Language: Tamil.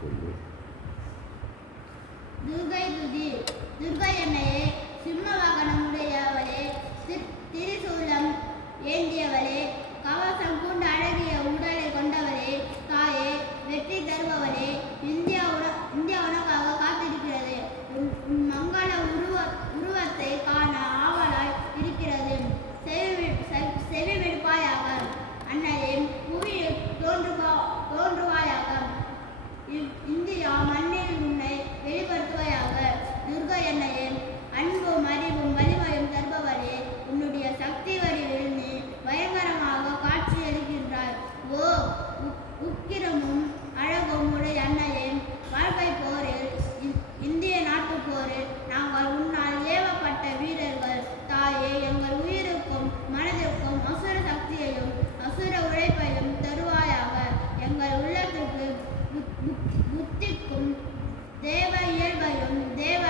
சொல்லு. துர்கை துதி. துர்கை என்னையே, சிம்ம வாகனம் உடையவளே, திரிசூலம் ஏந்தியவளே, கவசம் பூண்ட அழகிய உடலை கொண்டவளே, தாயே, வெற்றி தருபவளே, இந்தியா உனக்காக காத்திருக்கிறது. உன் மங்கள உருவத்தை காண ஆவலாய் இருக்கிறது. செவி வெடுப்பாயாக அன்னையே, புவியில் தோன்றுவாயாக. இந்தியா மண்ணில் உன்னை வெளிப்படுத்துவாயாக. துர்கை என்னையே, அன்பும் அறிவும் வலிமையும் தருபவரே, உன்னுடைய சக்தி வடிவில் நீ பயங்கரமாக காட்சியளிக்கின்றாய். ஓ உக்கிரமும் அழகும் உடைய அன்னையே, வாழ்க்கை போரில், இந்திய நாட்டு போரில் நாங்கள் உன்னால் ஏவப்பட்ட வீரர்கள். தாயே, எங்கள் உயிருக்கும் மனதிற்கும் அசுர சக்தியையும் அசுர உழைப்பையும் தருவாயாக. எங்கள் உள்ளத்திற்கு புத்திக்கும் தேவ இயல்பையும் தேவ